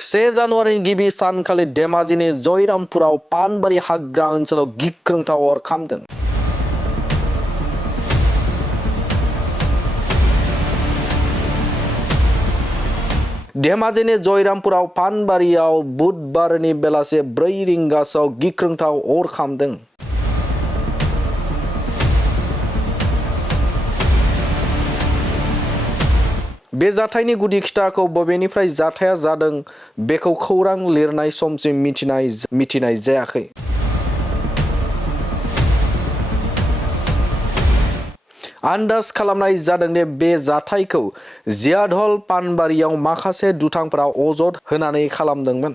से जानुवारिनि गिबि सानखालि धेमाजिनि जयरामपुराव पानबारि हाग्रा ओनसोलाव गिख्रंथाव अर खामदों। धेमाजिनि जयरामपुराव पानबारियाव बुधबारनि बेलासे 4 रिंगासोआव गिख्रंथाव अर खामदों। बे जाथायनि गुदि खिथाखौ बबेनिफ्राय जाथाया जादों बेखौ खौरां लिरनाय समसिम मिथिनाय जायाखै। आन्दाज खालामनाय जादों दि बे जाथायखौ जियाधल पानबारियाव माखासे दुथांफोरा अजद होनानै खालामदोंमोन।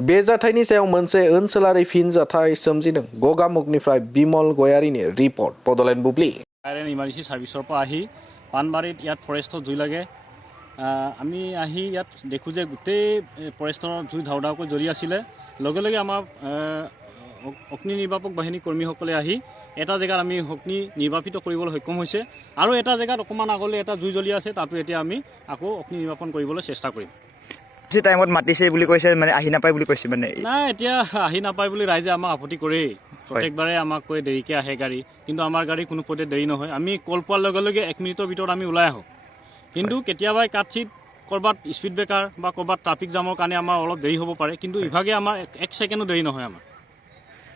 बे जाथायनि सायाव मोनसे ओनसोलारि फिनजाथाय सोमजिदों। गगामुखनिफ्राय बिमल गयारीनि रिपर्ट। बडलेण्ड बुब्लि। ইমাৰ্জেঞ্চি ছাৰ্ভিচৰ পৰা আহি পানবাৰীত ইয়াত ফৰেষ্টত জুই লাগে। আমি আহি ইয়াত দেখোঁ যে গোটেই ফৰেষ্টৰ জুই ধাও ধাওকৈ জ্বলি আছিলে। লগে লগে আমাৰ অগ্নি নিৰ্বাপক বাহিনী কৰ্মীসকলে আহি এটা জেগাত আমি অগ্নি নিৰ্বাপিত কৰিবলৈ সক্ষম হৈছে আৰু এটা জেগাত অকণমান আগলৈ এটা জুই জ্বলি আছে, তাতো এতিয়া আমি আকৌ অগ্নি নিৰ্বাপন কৰিবলৈ চেষ্টা কৰিম। যি টাইমত মাতিছে বুলি কৈছে, মানে আহি নাপায় বুলি কৈছে, মানে নাই এতিয়া আহি নাপায় বুলি ৰাইজে আমাক আপত্তি কৰেই। প্ৰত্যেকবাৰে আমাক কৈ দেৰিকৈ আহে গাড়ী, কিন্তু আমাৰ গাড়ী কোনো পথে দেৰি নহয়। আমি কল পোৱাৰ লগে লগে 1 মিনিটৰ ভিতৰত আমি ওলাই আহোঁ। কিন্তু কেতিয়াবা কাটচিত ক'ৰবাত স্পীড ব্ৰেকাৰ বা ক'ৰবাত ট্ৰাফিক জামৰ কাৰণে আমাৰ অলপ দেৰি হ'ব পাৰে, কিন্তু ইভাগে আমাৰ 1 ছেকেণ্ডো দেৰি নহয়। আমাৰ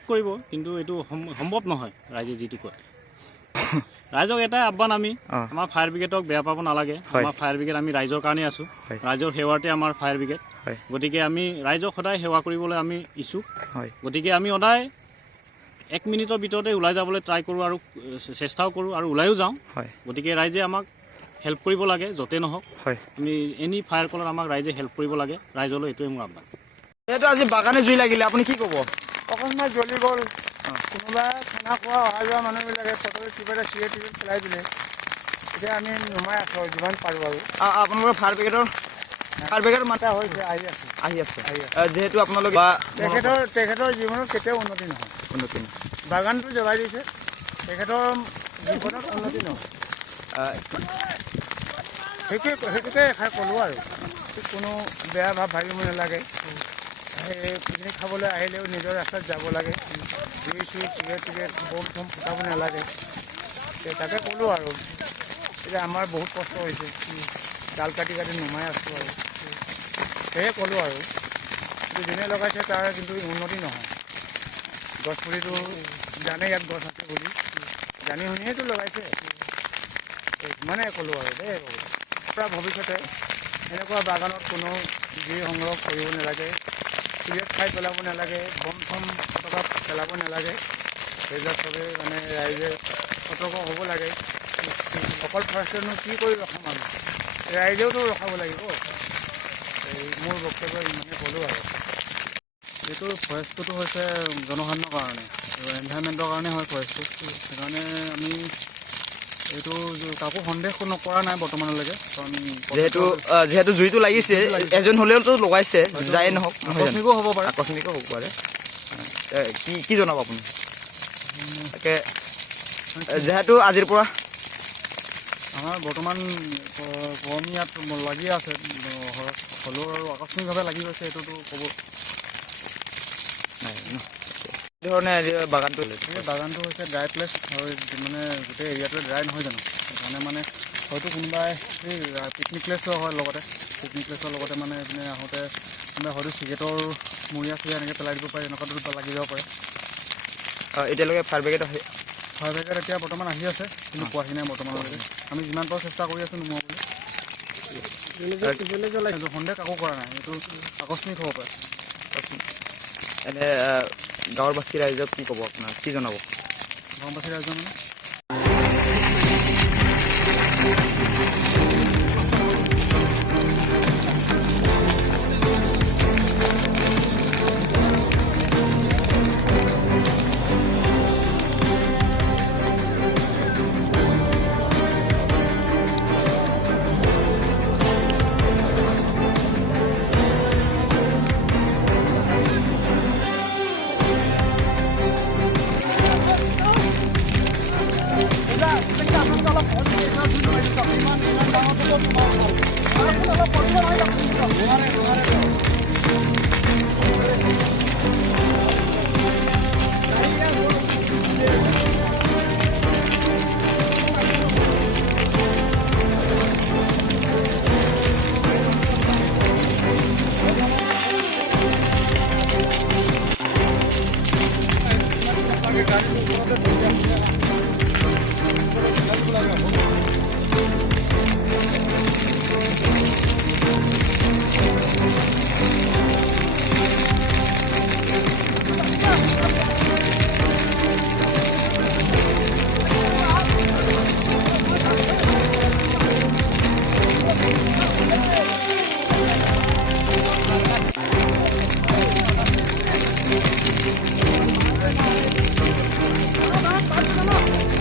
কৰিব, কিন্তু এইটো সম্ভৱ নহয় ৰাইজে যিটো কয়। ৰাইজক এটাই আহ্বান, আমি আমাৰ ফায়াৰ ব্ৰিগেডক বেয়া পাব নালাগে। আমাৰ ফায়াৰ ব্ৰিগেড আমি ৰাইজৰ কাৰণে আছোঁ, ৰাইজৰ সেৱাতে আমাৰ ফায়াৰ ব্ৰিগেড। গতিকে আমি ৰাইজক সদায় সেৱা কৰিবলৈ আমি ইচ্ছুক। গতিকে আমি সদায় 1 মিনিটৰ ভিতৰতে ওলাই যাবলৈ ট্ৰাই কৰোঁ আৰু চেষ্টাও কৰোঁ আৰু ওলাইও যাওঁ। গতিকে ৰাইজে আমাক হেল্প কৰিব লাগে, য'তে নহওক। আমি এনি ফায়াৰ কলত আমাক ৰাইজে হেল্প কৰিব লাগে। ৰাইজলৈ এইটোৱে মোৰ আহ্বান। এইটো আজি বাগানে জুই লাগিলে, আপুনি কি ক'ব? অকণমান জ্বলি গ'ল। কোনোবা খানা খোৱা অহা যোৱা মানুহবিলাকে ফটো কিবা এটা চিৰিয়েট টিৰিয়েট পেলাই দিলে। এতিয়া আমি নমাই আছোঁ আৰু যিমান পাৰোঁ আৰু। আপোনালোকৰ ফায়াৰ ব্ৰিগেডৰ মাতা হৈছে, আহি আছে। যিহেতু আপোনালোকে তেখেতৰ জীৱনত কেতিয়াও উন্নতি নহয়। বাগানটো জ্বলাই দিছে, তেখেতৰ জীৱনত উন্নতি নহয়। সেইটোকে এষাৰ ক'লোঁ আৰু। কোনো বেয়া ভাৱ ভাবিব নালাগে। সেই পিকনিক খাবলৈ আহিলেও নিজৰ ৰাস্তাত যাব লাগে। জুই চুই চিগাৰেট টিগাৰেট বম চম ফুটাব নালাগে। তাকে ক'লোঁ আৰু। এতিয়া আমাৰ বহুত কষ্ট হৈছে, ডাল কাটি নমাই আছোঁ আৰু। সেয়ে ক'লোঁ আৰু। কিন্তু যোনে লগাইছে তাৰ কিন্তু উন্নতি নহয়। গছ পুলিটো জানে ইয়াত গছ আছে বুলি, জানি শুনিয়েতো লগাইছে। ইমানে ক'লোঁ আৰু দেই। পৰা ভৱিষ্যতে এনেকুৱা বাগানত কোনো জুই সংগ্ৰহ কৰিব নালাগে, চিগাৰেট খাই পেলাব নালাগে, বম চম ফটকা পেলাব নালাগে। সেইবিলাক চবেই মানে ৰাইজে সতৰ্ক হ'ব লাগে। অকল ফৰেষ্টৰনো কি কৰি ৰখাম আমি, ৰাইজেওতো ৰখাব লাগিব। মোৰ বক্তব্য ইমানে ক'লোঁ আৰু। এইটো ফৰেষ্টটো হৈছে জনসাধাৰণৰ কাৰণে, এনভাইৰমেণ্টৰ কাৰণে হয় ফৰেষ্টটো। সেইকাৰণে আমি এইটো কাকো সন্দেহ নকৰা নাই বৰ্তমানলৈকে। কাৰণ যিহেতু জুইটো লাগিছে, এজন হ'লেওতো লগাইছে, যায়ে নহওক, আকস্মিকো হ'ব পাৰে। কি জনাব আপুনি? তাকে যিহেতু আজিৰ পৰা আমাৰ বৰ্তমান কৰ্মী ইয়াত লাগি আছে, হ'লেও আৰু আকস্মিকভাৱে লাগি গৈছে, এইটোতো ক'ব নাই ন। ধৰণে বাগানটো হৈছে ড্ৰাই প্লেচ, আৰু মানে গোটেই এৰিয়াটোৱে ড্ৰাই নহয় জানো। সেইকাৰণে মানে হয়তো কোনোবাই এই পিকনিক প্লেচো হয়, লগতে পিকনিক প্লেচৰ লগতে মানে এইপিনে আহোঁতে কোনোবাই হয়তো চিগেটৰ মূৰীয়া চুৰীয়া এনেকৈ পেলাই দিব পাৰে, এনেকুৱাটো লাগি যাব পাৰে। এতিয়ালৈকে ফায়াৰ ব্ৰিগেড এতিয়া বৰ্তমান আহি আছে, কিন্তু পোৱাহি নাই বৰ্তমানলৈকে। আমি যিমান পাৰোঁ চেষ্টা কৰি আছোঁ নোমোৱা বুলি। সন্দেহ কাকো কৰা নাই, এইটো আকস্মিক হ'ব পাৰে। এনে গাঁৱৰবাসী ৰাইজক কি ক'ব, আপোনাৰ কি জনাব? গাঁওবাসী ৰাইজক মানে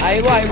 আহিব আহিব